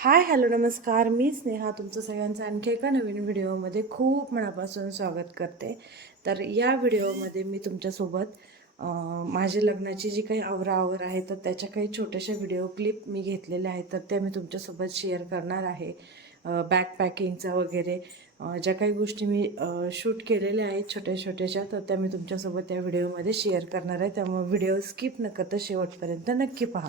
Hi hello नमस्कार. मी स्नेहा तुमचं सगळ्यांचं आणखी एका नवीन व्हिडिओमध्ये खूप मनापासून स्वागत करते. तर या व्हिडिओमध्ये मी तुमच्यासोबत माझी माझ्या लग्नाची जी काही आवराआवर आहे तर त्याच्या काही छोट्याशा व्हिडिओ क्लिप मी घेतलेल्या आहेत तर त्या मी तुमच्यासोबत शेअर करणार आहे. बॅग पॅकिंगचा वगैरे ज्या काही गोष्टी मी शूट केलेल्या आहेत छोट्या छोट्याशा तर त्या मी तुमच्यासोबत त्या व्हिडिओमध्ये शेअर करणार आहे. त्यामुळे व्हिडिओ स्किप न करता शेवटपर्यंत नक्की पहा.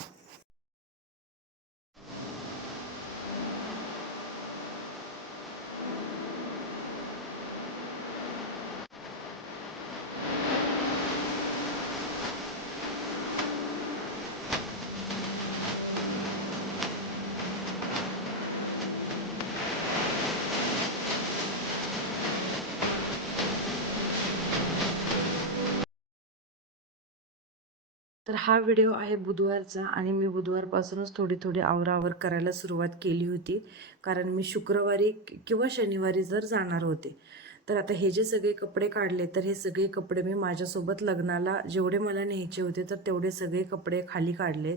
तर हा व्हिडिओ आहे बुधवारचा आणि मी बुधवारपासूनच थोडी थोडी आवरावर करायला सुरुवात केली होती. कारण मी शुक्रवारी किंवा शनिवारी जर जाणार होते तर आता हे जे सगळे कपडे काढले तर हे सगळे कपडे मी माझ्यासोबत लग्नाला जेवढे मला न्यायचे होते तर तेवढे सगळे कपडे खाली काढले.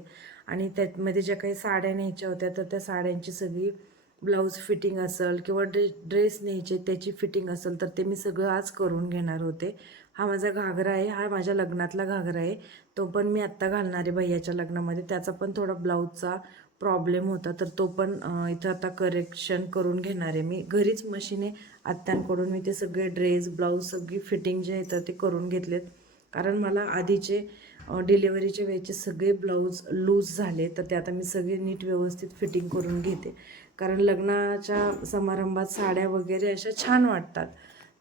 आणि त्यामध्ये ज्या काही साड्या न्यायच्या होत्या तर त्या साड्यांची सगळी ब्लाऊज फिटिंग असेल किंवा ड्रे ड्रेस न्यायचे त्याची फिटिंग असेल तर ते मी सगळं आज करून घेणार होते. हा माझा घागरा आहे हा माझ्या लग्नातला घागरा आहे. तो पण मी आत्ता घालणार आहे भैयाच्या लग्नामध्ये. त्याचा पण थोडा ब्लाऊजचा प्रॉब्लेम होता तर तो पण इथं आता करेक्शन करून घेणार आहे मी. घरीच मशीने आत्यांकडून मी ते सगळे ड्रेस ब्लाऊज सगळी फिटिंग जे आहे तर ते करून घेतलेत. कारण मला आधीचे डिलेवरीच्या वेळेचे सगळे ब्लाऊज लूज झाले तर ते आता मी सगळे नीट व्यवस्थित फिटिंग करून घेते. कारण लग्नाच्या समारंभात साड्या वगैरे अशा छान वाटतात.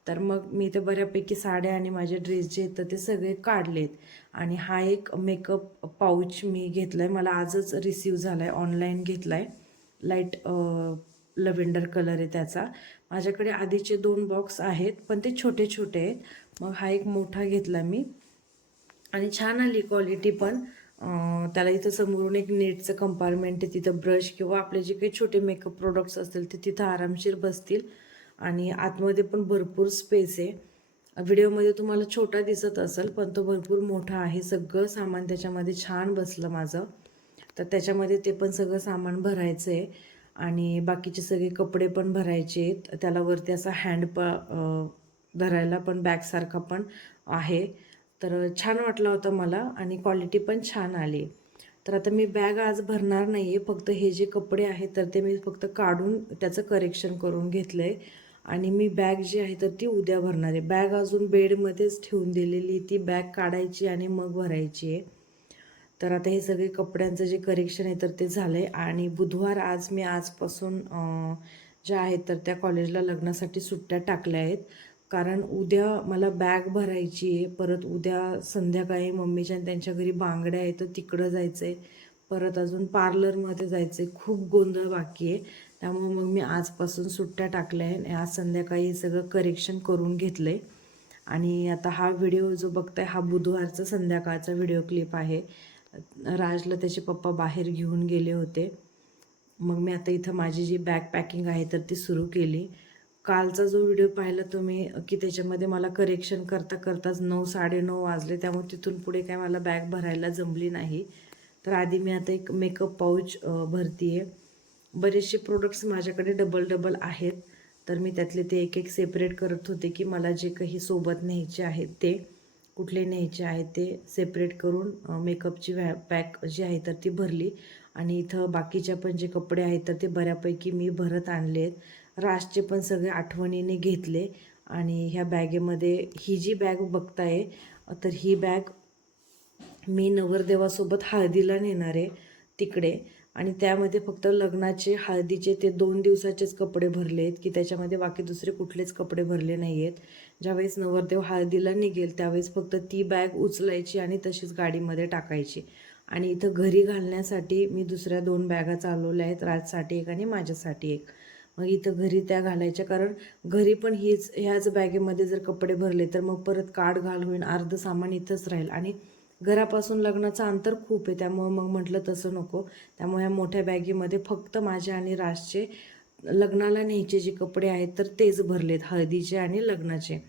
तर मग मी ते बऱ्यापैकी साड्या आणि माझे ड्रेस जे आहेत तर ते सगळे काढलेत. आणि हा एक मेकअप पाऊच मी घेतला आहे मला आजच रिसीव झाला आहे ऑनलाईन घेतला आहे लाइट लव्हेंडर कलर आहे त्याचा. माझ्याकडे आधीचे दोन बॉक्स आहेत पण ते छोटे छोटे आहेत. मग हा एक मोठा घेतला मी. आणि छान आली क्वालिटी पण. त्याला इथं समोरून एक नेटचं कंपार्टमेंट आहे. तिथं ब्रश किंवा आपले जे काही छोटे मेकअप प्रोडक्ट्स असतील ते तिथं आरामशीर बसतील. आणि आतमध्ये पण भरपूर स्पेस आहे. व्हिडिओमध्ये तुम्हाला छोटा दिसत असेल पण तो भरपूर मोठा आहे. सगळं सामान त्याच्यामध्ये छान बसलं माझं. तर त्याच्यामध्ये ते पण सगळं सामान भरायचं आहे आणि बाकीचे सगळे कपडे पण भरायचे आहेत. त्याला वरती असा हँड प धरायला पण बॅगसारखा पण आहे. तर छान वाटला होता मला आणि क्वालिटी पण छान आली. तर आता मी बॅग आज भरणार नाही आहे फक्त हे जे कपडे आहेत तर ते मी फक्त काढून त्याचं करेक्शन करून घेतलं आहे आणि मी बॅग जी आहे तर ती उद्या भरणार आहे. बॅग अजून बेडमध्येच ठेवून दिलेली ती बॅग काढायची आणि मग भरायची आहे. तर आता हे सगळे कपड्यांचं जे करेक्शन आहे तर ते झालं आहे आणि बुधवार आज मी आजपासून ज्या आहेत तर त्या कॉलेजला लग्नासाठी सुट्ट्या टाकल्या आहेत. कारण उद्या मला बॅग भरायची आहे. परत उद्या संध्याकाळी मम्मीच्या आणि त्यांच्या घरी बांगड्या आहेत तर तिकडं जायचं आहे परत अजून पार्लरमध्ये जायचं आहे खूप गोंधळ बाकी आहे. त्यामुळे मग मी आजपासून सुट्ट्या टाकल्या आहे आणि आज संध्याकाळी सगळं करेक्शन करून घेतलं आहे आणि आता हा व्हिडिओ जो बघताय हा बुधवारचा संध्याकाळचा व्हिडिओ क्लिप आहे. राजला त्याचे पप्पा बाहेर घेऊन गेले होते. मग मी आता इथं माझी जी बॅग पॅकिंग आहे तर ती सुरू केली. कालचा जो व्हिडिओ पाहिला तुम्ही की त्याच्यामध्ये मला करेक्शन करता करताच नऊ साडेनऊ वाजले त्यामुळे तिथून पुढे काय मला बॅग भरायला जमली नाही. तर आधी मी आता एक मेकअप पाऊच भरती आहे बरेचसे प्रोडक्ट्स माझ्याकडे डबल डबल आहेत. तर मी त्यातले ते एक एक सेपरेट करत होते की मला जे काही सोबत न्यायचे आहेत ते कुठले न्यायचे आहेत ते सेपरेट करून मेकअपची व्हॅ पॅक जी आहे तर ती भरली. आणि इथं बाकीच्या पण जे कपडे आहेत तर ते बऱ्यापैकी मी भरत आणले आहेत राशचे पण सगळे आठवणीने घेतले. आणि ह्या बॅगेमध्ये ही जी बॅग बघताय तर ही बॅग मी नवरदेवासोबत हळदीला नेणार आहे तिकडे. आणि त्यामध्ये फक्त लग्नाचे हळदीचे ते दोन दिवसाचेच कपडे भरले आहेत की त्याच्यामध्ये बाकी दुसरे कुठलेच कपडे भरले नाही आहेत ज्यावेळेस नवरदेव हळदीला निघेल त्यावेळेस फक्त ती बॅग उचलायची आणि तशीच गाडीमध्ये टाकायची. आणि इथं घरी घालण्यासाठी मी दुसऱ्या दोन बॅगा चालवल्या आहेत राजसाठी एक आणि माझ्यासाठी एक. मग इथं घरी त्या घालायच्या कारण घरी पण हीच ह्याच बॅगेमध्ये जर कपडे भरले तर मग परत काढ घाल होईल अर्ध सामान इथंच राहील. आणि घरापासून लग्नाचं अंतर खूप आहे. त्यामुळं मग म्हटलं तसं नको. त्यामुळे ह्या मोठ्या बॅगेमध्ये फक्त माझ्या आणि राजचे लग्नाला न्यायचे जे कपडे आहेत तर तेच भरलेत हळदीचे आणि लग्नाचे.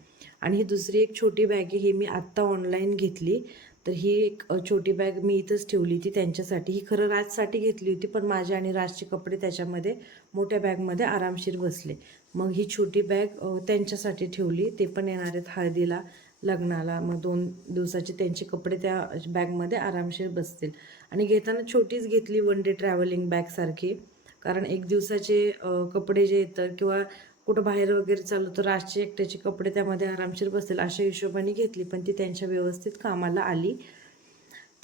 आणि ही दुसरी एक छोटी बॅग आहे ही मी आत्ता ऑनलाईन घेतली. तर ही एक छोटी बॅग मी इथंच ठेवली होती त्यांच्यासाठी. ही खरं राजसाठी घेतली होती पण माझे आणि राजचे कपडे त्याच्यामध्ये मोठ्या बॅगमध्ये आरामशीर बसले. मग ही छोटी बॅग त्यांच्यासाठी ठेवली. ते पण येणार आहेत हळदीला. लग्नाला मग दोन दिवसाचे त्यांचे कपडे त्या बॅगमध्ये आरामशीर बसतील. आणि घेताना छोटीच घेतली वन डे ट्रॅव्हलिंग बॅगसारखी कारण एक दिवसाचे कपडे जे येतात किंवा कुठं बाहेर वगैरे चाललो तर राजचे एकट्याचे कपडे त्यामध्ये आरामशीर बसतील अशा हिशोबाने घेतली. पण ती त्यांच्या व्यवस्थित कामाला आली.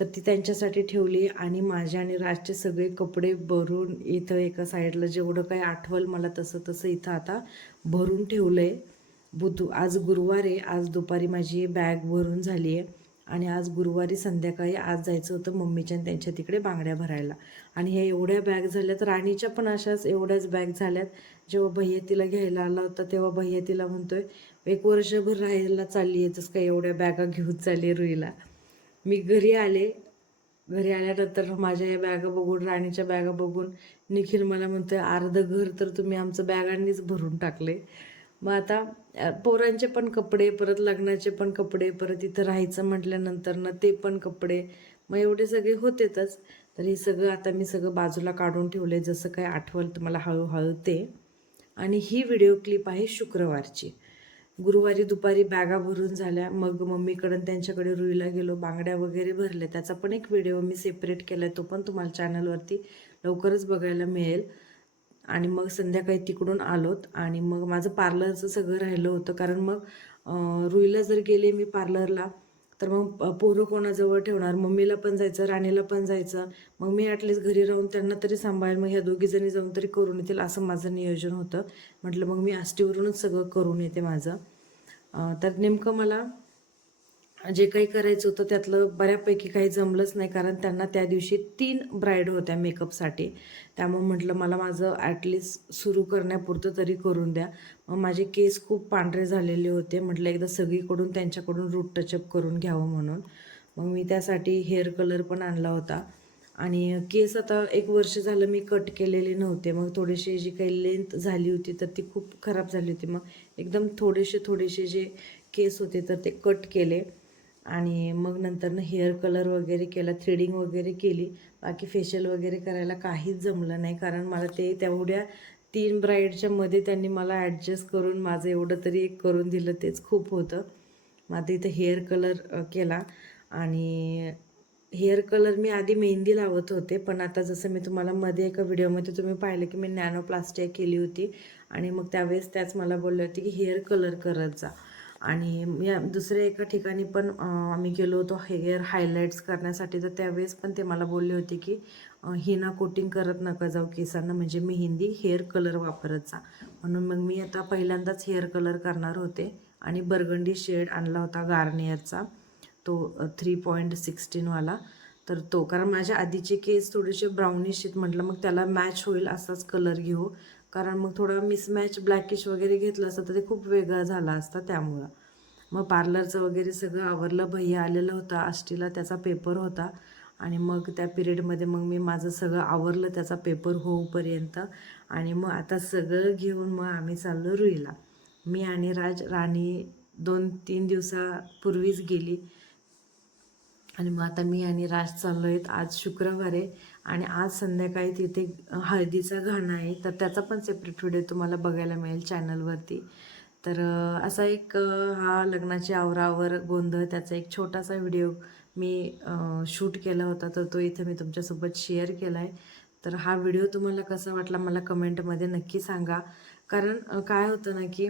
तर ती त्यांच्यासाठी ठेवली आणि माझ्या आणि राजचे सगळे कपडे भरून इथं एका साईडला जेवढं काही आठवल मला तसं तसं इथं आता भरून ठेवलं आहे बुधू आज गुरुवार आहे आज दुपारी माझी बॅग भरून झाली आहे. आणि आज गुरुवारी संध्याकाळी आज जायचं होतं मम्मीच्या आणि त्यांच्या तिकडे बांगड्या भरायला. आणि ह्या एवढ्या बॅग झाल्यात राणीच्या पण अशाच एवढ्याच बॅग झाल्यात. जेव्हा भैया तिला घ्यायला आला होता तेव्हा भैया तिला म्हणतोय एक वर्षभर राहायला चालली आहे जसं काय एवढ्या बॅगा घेऊन चालली रुईला? मी घरी आले. घरी आल्यानंतर माझ्या या बॅगा बघून राणीच्या बॅगा बघून निखिल मला म्हणतोय अर्धं घर तर तुम्ही आमचं बॅगांनीच भरून टाकले मग आता पोरांचे पण कपडे परत लग्नाचे पण कपडे परत इथं राहायचं म्हटल्यानंतर ना ते पण कपडे. मग एवढे सगळे होतेच तर हे सगळं आता मी सगळं बाजूला काढून ठेवलं आहे जसं काय आठवल तुम्हाला हळूहळू ते. आणि ही व्हिडिओ क्लिप आहे शुक्रवारची. गुरुवारी दुपारी बॅगा भरून झाल्या. मग मम्मीकडून त्यांच्याकडे रुईला गेलो. बांगड्या वगैरे भरल्या. त्याचा पण एक व्हिडिओ मी सेपरेट केला तो पण तुम्हाला चॅनलवरती लवकरच बघायला मिळेल. आणि मग संध्याकाळी तिकडून आलोत आणि मग माझं पार्लरचं सगळं राहिलं होतं. कारण मग रुईला जर गेले मी पार्लरला तर मग पोरं कोणाजवळ ठेवणार? मम्मीला पण जायचं राणीला पण जायचं. मग मी ॲटलीस्ट घरी राहून त्यांना तरी सांभाळेल. मग ह्या दोघीजणी जाऊन तरी करून येतील असं माझं नियोजन होतं. म्हटलं मग मी आष्टीवरूनच सगळं करून येते माझं. तर नेमकं मला जे काही करायचं होतं त्यातलं बऱ्यापैकी काही जमलंच नाही कारण त्यांना त्या दिवशी तीन ब्राईड होत्या मेकअपसाठी. त्यामुळे म्हटलं मला माझं ॲटलिस्ट सुरू करण्यापुरतं तरी करून द्या. मग माझे केस खूप पांढरे झालेले होते. म्हटलं एकदा सगळीकडून त्यांच्याकडून रूट टचअप करून घ्यावं म्हणून. मग मी त्यासाठी हेअर कलर पण आणला होता. आणि केस आता एक वर्ष झालं मी कट केलेले नव्हते. मग थोडीशी जी काही लेंथ झाली होती तर ती खूप खराब झाली होती. मग एकदम थोडेसे थोडेसे जे केस होते तर ते कट केले. आणि मग नंतरनं हेअर कलर वगैरे केला थ्रेडिंग वगैरे केली. बाकी फेशियल वगैरे करायला काहीच जमलं नाही. कारण मला ते तेवढ्या तीन ब्राईडच्या मध्ये त्यांनी मला ॲडजस्ट करून माझं एवढं तरी एक करून दिलं तेच खूप होतं. माझं इथं हेअर कलर केला. आणि हेअर कलर मी आधी मेहंदी लावत होते पण आता जसं मी तुम्हाला मध्ये एका व्हिडिओमध्ये तुम्ही पाहिलं की मी नॅनो प्लास्टिक केली होती. आणि मग त्यावेळेस त्याच मला बोलले होते की हेअर कलर करत जा. आणि या दुसऱ्या एका ठिकाणी पण आम्ही गेलो होतो हेअर हायलाईट्स करण्यासाठी. तर त्यावेळेस पण ते मला बोलले होते की हिना कोटिंग करत नका जाऊ केसांना म्हणजे मेहंदी हेअर कलर वापरत जा. म्हणून मग मी आता पहिल्यांदाच हेअर कलर करणार होते आणि बर्गंडी शेड आणला होता गार्नियरचा तो थ्री पॉईंट सिक्स्टीनवाला तर तो कारण माझ्या आधीचे केस थोडेसे ब्राउनिश आहेत म्हटलं मग त्याला मॅच होईल असाच कलर घेऊ. कारण मग थोडा मिसमॅच ब्लॅकिश वगैरे घेतलं असतं तर ते खूप वेगळा झाला असता त्यामुळं. मग पार्लरचं वगैरे सगळं आवरलं भैया आलेलं होता आष्टीला त्याचा पेपर होता. आणि मग त्या पिरियडमध्ये मग मी माझं सगळं आवरलं त्याचा पेपर होऊपर्यंत. आणि मग आता सगळं घेऊन मग आम्ही चाललो रुईला. मी आणि राज राणी दोन तीन दिवसापूर्वीच गेली. आणि मग आता मी आणि राज चाललो आहेत आज शुक्रवार आहे आणि आज संध्याकाळी तिथे हळदीचा घाणं आहे. तर त्याचा पण सेपरेट व्हिडिओ तुम्हाला बघायला मिळेल चॅनलवरती तर असा एक हा लग्नाची आवरावर गोंधळ त्याचा एक छोटासा व्हिडिओ मी शूट केला होता. तर तो इथं मी तुमच्यासोबत शेअर केला आहे तर हा व्हिडिओ तुम्हाला कसा वाटला मला कमेंटमध्ये नक्की सांगा. कारण काय होतं ना की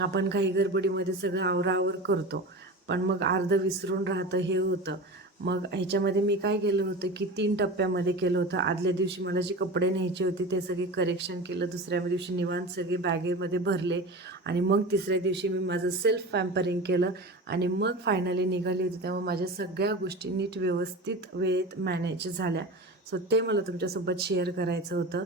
आपण काही गडबडीमध्ये सगळं आवरावर करतो. पण मग अर्धं विसरून राहतं हे होतं. मग ह्याच्यामध्ये मी काय केलं होतं की तीन टप्प्यामध्ये केलं होतं. आदल्या दिवशी मला जे कपडे न्यायचे होते ते सगळे करेक्शन केलं. दुसऱ्या दिवशी निवांत सगळे बॅगेमध्ये भरले. आणि मग तिसऱ्या दिवशी मी माझं सेल्फ पॅम्परिंग केलं. आणि मग फायनली निघाली होती. त्यामुळे माझ्या सगळ्या गोष्टी नीट व्यवस्थित वेळेत मॅनेज झाल्या. सो ते मला तुमच्यासोबत शेअर करायचं होतं.